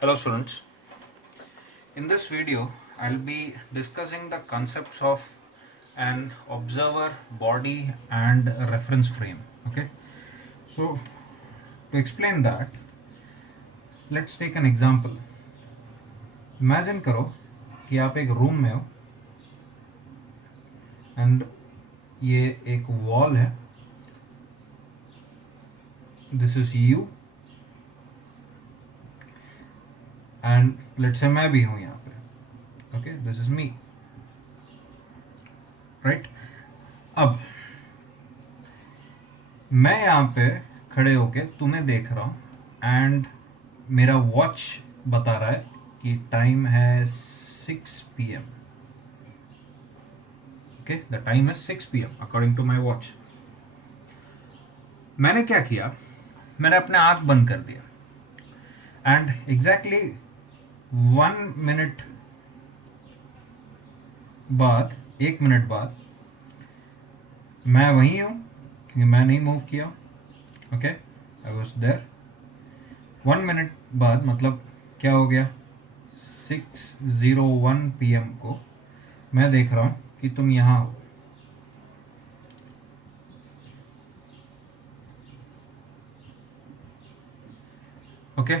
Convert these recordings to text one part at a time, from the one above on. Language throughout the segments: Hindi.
Hello students, in this video I'll be discussing the concepts of an observer, body and a reference frame. Okay, so to explain that, let's take an example. Imagine करो कि आप एक रूम में हो एंड ये एक वॉल है, this is you and let's say मैं भी हूं यहाँ पे. Okay, this is me, right. अब मैं यहाँ पे खड़े होके तुम्हें देख रहा हूँ एंड मेरा वॉच बता रहा है कि टाइम है 6 PM. Okay, the time is 6 PM according to my watch. मैंने क्या किया, मैंने अपने आंख बंद कर दिया एंड एग्जैक्टली 1 मिनट बाद, 1 मिनट बाद मैं वहीं हूं क्योंकि मैं नहीं मूव किया. Okay, I was there. 1 minute बाद मतलब क्या हो गया, 6:01 PM को मैं देख रहा हूं कि तुम यहां हो. ओके,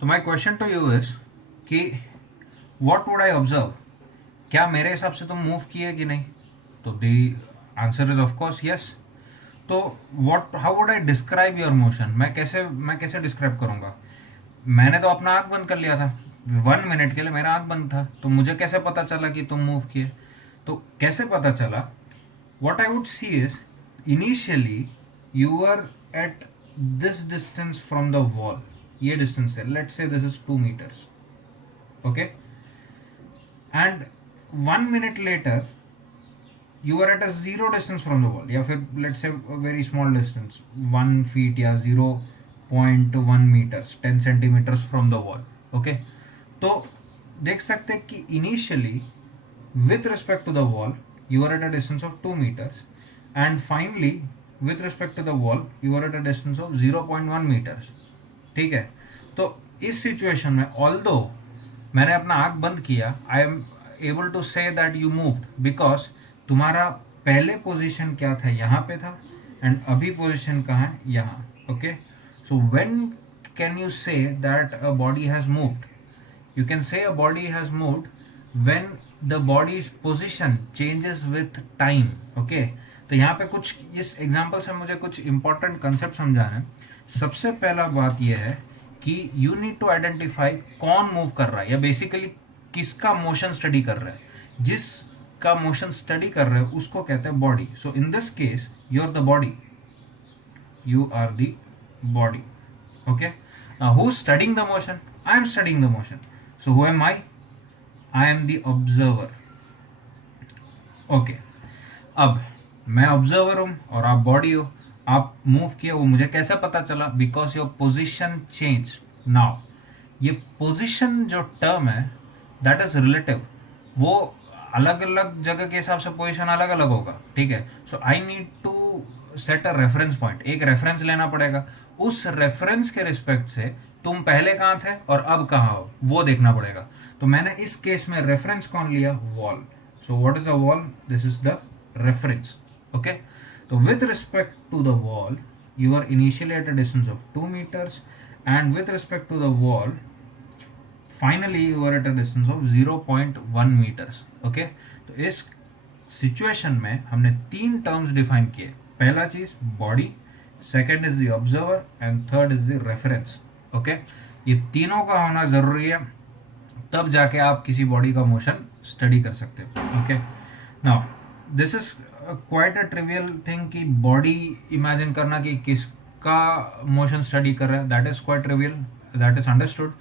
तो my question to you is कि व्हाट वुड आई ऑब्जर्व, क्या मेरे हिसाब से तुम मूव किए कि नहीं? तो the answer is of course yes. तो what, how would I describe your motion, मैं कैसे डिस्क्राइब करूंगा? मैंने तो अपना आंख बंद कर लिया था 1 मिनट के लिए, मेरा आंख बंद था, तो मुझे कैसे पता चला कि तुम मूव किए? तो कैसे पता चला? What I would see is, initially you are at this distance from the wall. ये डिस्टेंस है, let's say this is 2 meters. Okay, and 1 minute later you are at a zero distance from the wall, या फिर let's say a very small distance 1 feet या 0.1 meters 10 centimeters from the wall. okay, तो देख सकते हैं कि initially with respect to the wall you are at a distance of 2 meters and finally with respect to the wall you are at a distance of 0.1 meters. ठीक है, तो इस सिचुएशन में ऑल्दो मैंने अपना आंख बंद किया, I am able to say that you moved because तुम्हारा पहले पोजीशन क्या था, यहाँ पे था, एंड अभी पोजीशन कहाँ है, यहाँ. Okay, so when can you say that a body has moved? You can say a body has moved when the bodies position changes with time. Okay, तो यहाँ पे कुछ इस एग्जाम्पल से मुझे कुछ इंपॉर्टेंट कंसेप्ट समझाना है. सबसे पहला बात यह है कि यू नीड टू आइडेंटिफाई कौन मूव कर रहा है, या बेसिकली किसका मोशन स्टडी कर रहा है. जिसका मोशन स्टडी कर रहे हो उसको कहते हैं body. So in this case you are the body, you are the body. Okay, who is studying the motion? I am studying the motion. So who am I am the observer. Okay, अब मैं ऑब्जर्वर हूं और आप बॉडी हो. आप मूव किए, वो मुझे कैसे पता चला? Because your position change. Now ये पोजिशन जो टर्म है दैट इज रिलेटिव, वो अलग अलग जगह के हिसाब से पोजिशन अलग अलग होगा. ठीक है, so I need to set a reference point. एक रेफरेंस लेना पड़ेगा, उस रेफरेंस के रिस्पेक्ट से तुम पहले कहाँ थे और अब कहाँ हो वो देखना पड़ेगा. तो मैंने इस केस में रेफरेंस कौन लिया? Wall. So what is a wall? This is the reference. okay, so with respect to the wall you are initially at a distance of 2 meters and with respect to the wall finally you are at a distance of 0.1 meters. okay, तो इस सिचुएशन में हमने 3 टर्म्स डिफाइन किए. पहला चीज body, second is the observer and third is the reference. Okay, ये तीनों का होना जरूरी है, तब जाके आप किसी बॉडी का मोशन स्टडी कर सकते हो. Okay, now this is quite a trivial thing कि बॉडी इमेजिन करना कि किसका मोशन स्टडी कर रहा है, that is quite trivial, that is understood.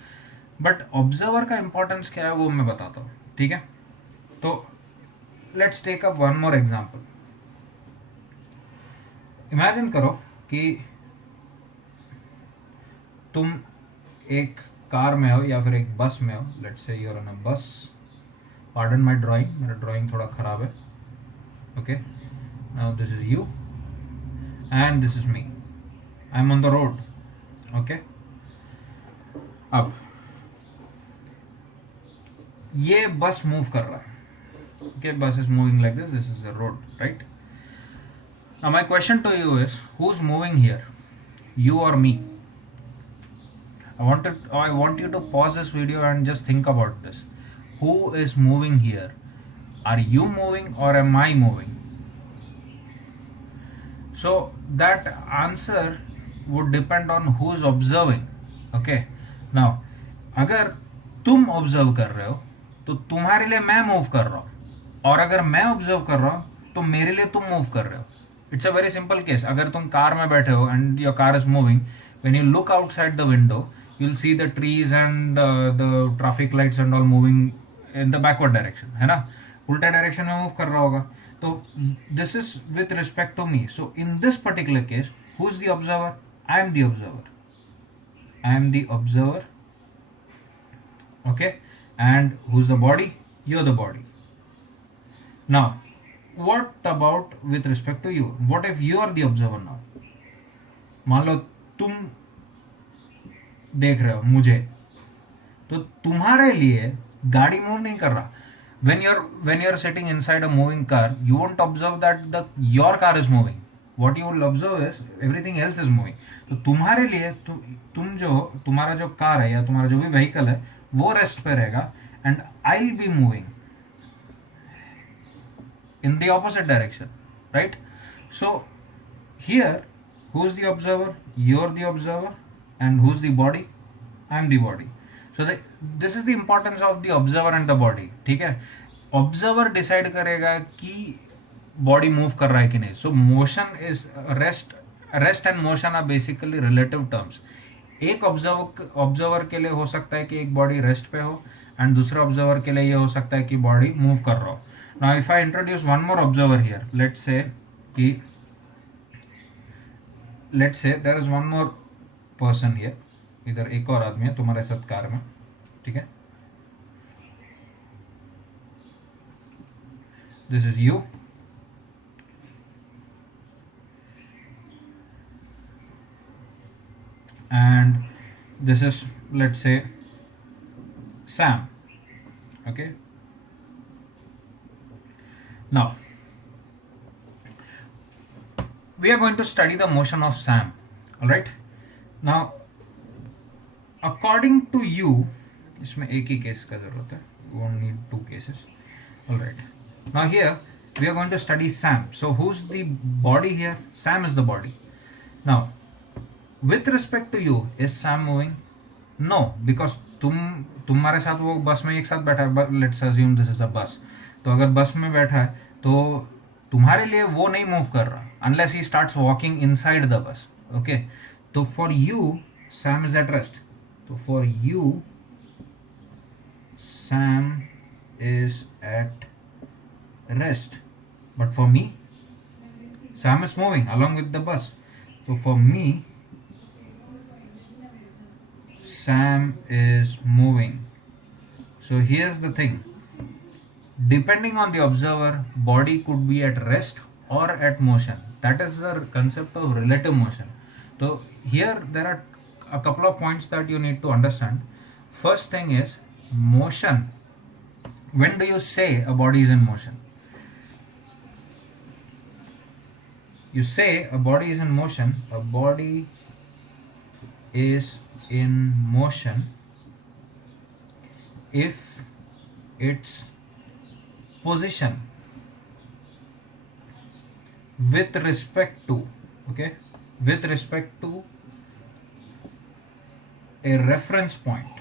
But observer का इंपॉर्टेंस क्या है वो मैं बताता हूँ. ठीक है, तो let's take up one more example. Imagine करो कि तुम एक कार में हो या फिर एक बस में हो. Let's say you are on a बस. पार्डन माय ड्राइंग, मेरा ड्राइंग थोड़ा खराब है. okay, now this is you and this is me. I'm on the road. okay, अब ये बस मूव कर रहा है. Okay, bus is moving like this. This is a road, right? Now my question to you is, who's moving here? You or me? I want you to pause this video and just think about this. Who is moving here? Are you moving or am I moving? So that answer would depend on who's observing. Okay. Now, अगर तुम ऑब्जर्व कर रहे हो तो तुम्हारे लिए मैं मूव कर रहा हूं, और अगर मैं ऑब्जर्व कर रहा हूं तो मेरे लिए तुम मूव कर रहे हो. It's a very simple case. अगर तुम कार में बैठे हो and your car is moving, when you look outside the window you will see the trees and the traffic lights and all moving in the backward direction, है ना, उल्टा डायरेक्शन में मूव कर रहा होगा. तो this is with respect to me. So in this particular case, who is the observer? I am the observer. I am the observer. Okay, and who's the body? You're the body. Now, what about with respect to you? What if you are the observer now? मान लो तुम देख रहे हो मुझे, तो तुम्हारे लिए गाड़ी मूव नहीं कर रहा. When you're sitting inside a moving car, you won't observe that your car is moving. What you will observe is everything else is moving. तो तुम्हारे लिए तुम्हारा जो कार है या तुम्हारा जो भी व्हीकल है वो रेस्ट पे रहेगा, and I will be moving in the opposite direction, right? So here, who's the observer? You're the observer. And who's the body? I'm the body. So this is the importance of the observer and the body. ठीक है, ऑब्जर्वर डिसाइड करेगा कि बॉडी मूव कर रहा है कि नहीं. So motion is rest and motion are basically relative terms. एक ऑब्जर्वर के लिए हो सकता है कि एक बॉडी रेस्ट पे हो, एंड दूसरे ऑब्जर्वर के लिए ये हो सकता है कि बॉडी मूव कर रहा हो. Now if I introduce one more observer here, let's say there is one more person here. इधर एक और आदमी है तुम्हारे साथ कार में, ठीक है. This is you. And this is, let's say, Sam. Okay, now we are going to study the motion of Sam. All right, now according to you, इसमें एक ही केस का जरूरत है, we won't need two cases. All right, now here we are going to study Sam. So who's the body here? Sam is the body. Now with respect to you, is Sam moving? No, because तुम्हारे साथ वो बस में एक साथ बैठा है. Let's assume this is a बस. तो अगर बस में बैठा है तो तुम्हारे लिए वो नहीं मूव कर रहा unless he starts walking inside the bus. Okay, तो for you Sam is at rest. तो for you Sam is at rest, but for me Sam is moving along with the bus. So for me Sam is moving. So here's the thing, depending on the observer, body could be at rest or at motion. That is the concept of relative motion. So here there are a couple of points that you need to understand. First thing is motion. When do you say a body is in motion? You say a body is in motion. A body is in motion if its position with respect to, okay, with respect to a reference point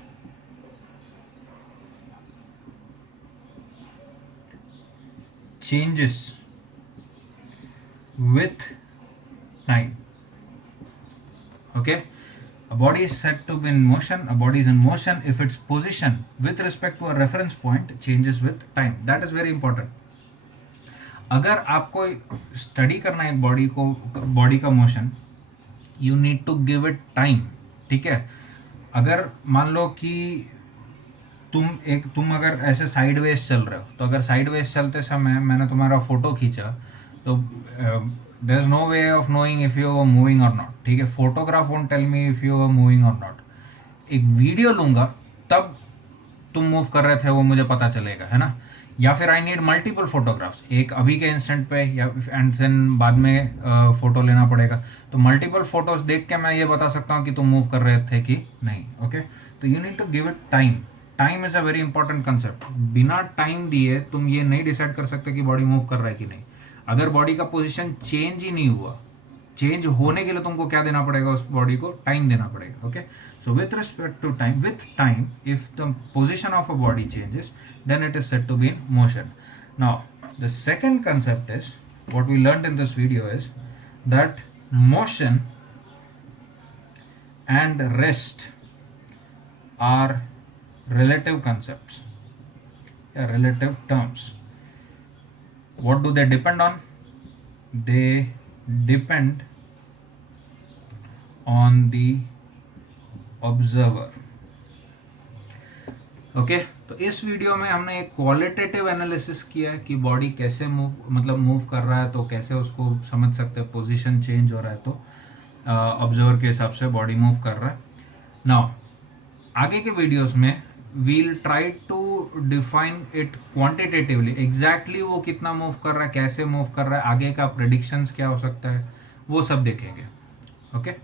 changes with time. Okay, a body is said to be in motion. A body is in motion if its position with respect to a reference point changes with time. That is very important. अगर आपको स्टडी करना है बॉडी का motion, you need to give it time. ठीक है, अगर मान लो कि तुम अगर ऐसे साइडवेज चल रहे हो, तो अगर साइडवेज चलते समय मैंने तुम्हारा फोटो खींचा, तो there is no way of knowing if you are moving और नॉट. ठीक है, photograph won't tell me if you are moving और नॉट. एक वीडियो लूंगा तब तुम मूव कर रहे थे वो मुझे पता चलेगा, है ना। या फिर आई नीड मल्टीपल फोटोग्राफ्स, एक अभी के इंस्टेंट पे या एंड देन बाद में फोटो लेना पड़ेगा, तो मल्टीपल फोटोज देख के मैं ये बता सकता हूँ कि तुम मूव कर रहे थे कि नहीं। ओके, तो you need to give it time. Time is a very important concept. बिना टाइम दिए तुम ये नहीं डिसाइड कर सकते कि बॉडी मूव कर रहा है कि नहीं। अगर बॉडी का पोजिशन चेंज ही नहीं हुआ, चेंज होने के लिए तुमको क्या देना पड़ेगा, उस बॉडी को टाइम देना पड़ेगा। Okay, so with respect to time, with time if the position of a body changes then it is said to be in motion. Now the second concept is, what we learned in this video is that motion and rest are relative concepts, relative terms. What do they depend on? They depend on the observer. Okay, तो इस वीडियो में हमने एक क्वालिटेटिव एनालिसिस किया है कि बॉडी कैसे मूव कर रहा है, तो कैसे उसको समझ सकते हैं। पोजीशन चेंज हो रहा है तो ऑब्जर्वर के हिसाब से बॉडी मूव कर रहा है। नाउ आगे के वीडियोस में we'll try to define it quantitatively, exactly वो कितना मूव कर रहा है, कैसे मूव कर रहा है, आगे का प्रेडिक्शंस क्या हो सकता है, वो सब देखेंगे। ओके।